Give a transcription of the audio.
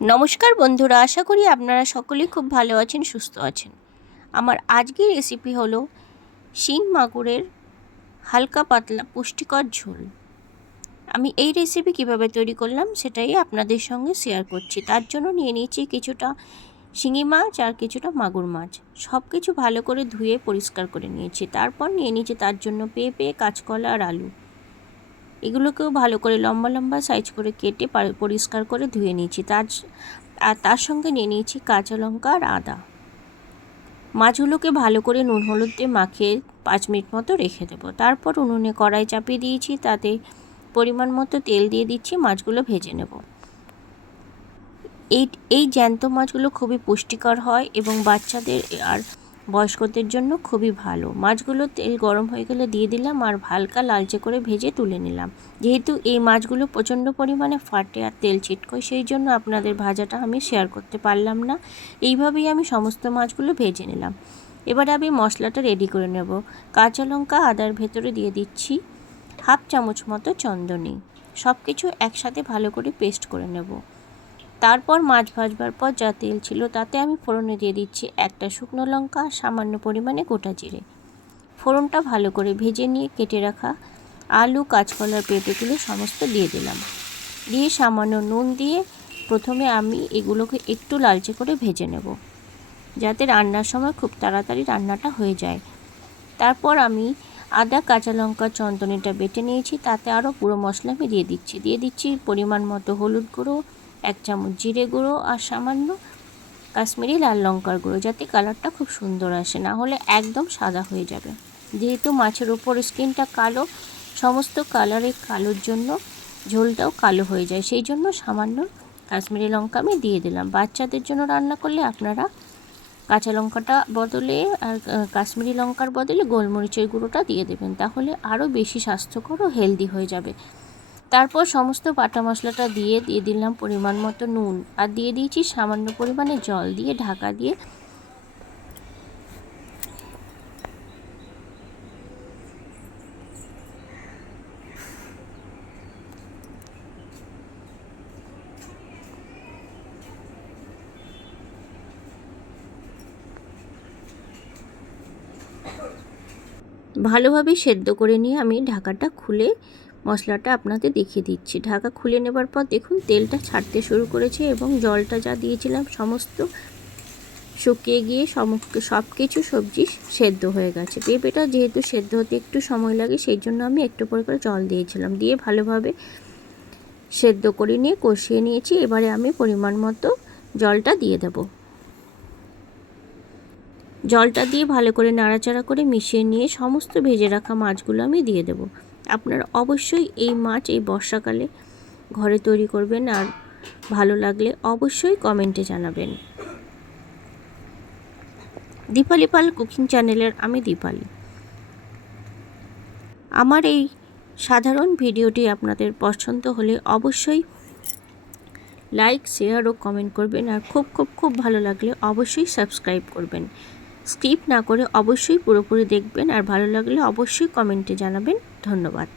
নমস্কার বন্ধুরা, আশা করি আপনারা সকলেই খুব ভালো আছেন, সুস্থ আছেন। আমার আজকের রেসিপি হলো শিং মাগুরের হালকা পাতলা পুষ্টিকর ঝোল। আমি এই রেসিপি কীভাবে তৈরি করলাম সেটাই আপনাদের সঙ্গে শেয়ার করছি। তার জন্য নিয়ে নিয়েছি কিছুটা শিঙি মাছ আর কিছুটা মাগুর মাছ। সব কিছু ভালো করে ধুয়ে পরিষ্কার করে নিয়েছি। তারপর নিয়ে নিয়েছি তার জন্য পেঁপে, কাঁচকলা আর আলু। এগুলোকেও ভালো করে লম্বা লম্বা সাইজ করে কেটে পরিষ্কার করে ধুয়ে নিয়েছি। তার আর তার সঙ্গে নিয়ে নিয়েছি কাঁচা লঙ্কা আর আদা। মাছগুলোকে ভালো করে নুন হলুদ দিয়ে মাখিয়ে পাঁচ মিনিট মতো রেখে দেবো। তারপর উনুনে কড়াই চাপিয়ে দিয়েছি, তাতে পরিমাণ মতো তেল দিয়ে দিচ্ছি, মাছগুলো ভেজে নেব। এই এই জ্যান্ত মাছগুলো খুবই পুষ্টিকর হয় এবং বাচ্চাদের আর বয়স্কদের জন্য খুবই ভালো। মাছগুলো তেল গরম হয়ে গেলে দিয়ে দিলাম আর হালকা লালচে করে ভেজে তুলে নিলাম। যেহেতু এই মাছগুলো প্রচণ্ড পরিমাণে ফাটে আর তেল ছিটকোয়, সেই জন্য আপনাদের ভাজাটা আমি শেয়ার করতে পারলাম না। এইভাবেই আমি সমস্ত মাছগুলো ভেজে নিলাম। এবারে আমি মশলাটা রেডি করে নেব। কাঁচা লঙ্কা আদার ভেতরে দিয়ে দিচ্ছি হাফ চামচ মতো চন্দনী। সব কিছু একসাথে ভালো করে পেস্ট করে নেব। তারপর মাছ ভাজবার পর যা তেল ছিল তাতে আমি ফোড়নে দিয়ে দিচ্ছি একটা শুকনো লঙ্কা, সামান্য পরিমাণে গোটা জিরে। ফোড়নটা ভালো করে ভেজে নিয়ে কেটে রাখা আলু, কাঁচকলার পেঁপেগুলো সমস্ত দিয়ে দিলাম। দিয়ে সামান্য নুন দিয়ে প্রথমে আমি এগুলোকে একটু লালচে করে ভেজে নেব, যাতে রান্নার সময় খুব তাড়াতাড়ি রান্নাটা হয়ে যায়। তারপর আমি আদা, কাঁচা লঙ্কা চন্দনীটা বেটে নিয়েছি, তাতে আরও পুরো মশলা আমি দিয়ে দিচ্ছি। দিয়ে দিচ্ছি পরিমাণ মতো হলুদ গুঁড়ো এক চামচ জিরে গুঁড়ো আর সামান্য কাশ্মীরি লাল লঙ্কার গুঁড়ো, যাতে কালারটা খুব সুন্দর আসে, না হলে একদম সাদা হয়ে যাবে। যেহেতু মাছের ওপর স্কিনটা কালো, সমস্ত কালারে কালোর জন্য ঝোলটাও কালো হয়ে যায়। সেই জন্য সামান্য কাশ্মীরি লঙ্কা আমি দিয়ে দিলাম। বাচ্চাদের জন্য রান্না করলে আপনারা কাঁচা লঙ্কাটা বদলে আর কাশ্মীরি লঙ্কার বদলে গোলমরিচের গুঁড়োটা দিয়ে দেবেন। তাহলে আরও বেশি স্বাস্থ্যকর ও হেলদি হয়ে যাবে। তারপর সমস্ত বাটা মশলাটা দিয়ে দিয়ে দিলাম পরিমাণ মতো নুন। আর দিয়ে দিয়েছি সামান্য পরিমাণে জল দিয়ে ঢাকা দিয়ে ভালোভাবে সেদ্ধ করে নিয়ে আমি ঢাকাটা খুলে মশলাটা আপনাদের দেখিয়ে দিচ্ছি। ঢাকা খুলে নেবার পর দেখুন, তেলটা ছাড়তে শুরু করেছে এবং জলটা যা দিয়েছিলাম সমস্ত শুকিয়ে গিয়ে সমস্ত সব কিছু সবজি সেদ্ধ হয়ে গেছে। পেঁপেটা যেহেতু সেদ্ধ হতে একটু সময় লাগে, সেই জন্য আমি একটু পরে করে জল দিয়েছিলাম। দিয়ে ভালোভাবে সেদ্ধ করে নিয়ে কষিয়ে নিয়েছি। এবারে আমি পরিমাণ মতো জলটা দিয়ে দেব। জলটা দিয়ে ভালো করে নাড়াচাড়া করে মিশিয়ে নিয়ে সমস্ত ভেজে রাখা মাছগুলো আমি দিয়ে দেবো। আপনারা অবশ্যই এই মাছ এই বর্ষাকালে ঘরে তৈরি করবেন আর ভালো লাগলে অবশ্যই কমেন্টে জানাবেন। দীপালি পাল কুকিং চ্যানেলের আমি দীপালি। আমার এই সাধারণ ভিডিওটি আপনাদের পছন্দ হলে অবশ্যই লাইক, শেয়ার ও কমেন্ট করবেন আর খুব খুব খুব ভালো লাগলে অবশ্যই সাবস্ক্রাইব করবেন। স্কিপ না করে অবশ্যই পুরোপুরি দেখবেন আর ভালো লাগলে অবশ্যই কমেন্টে জানাবেন। ধন্যবাদ।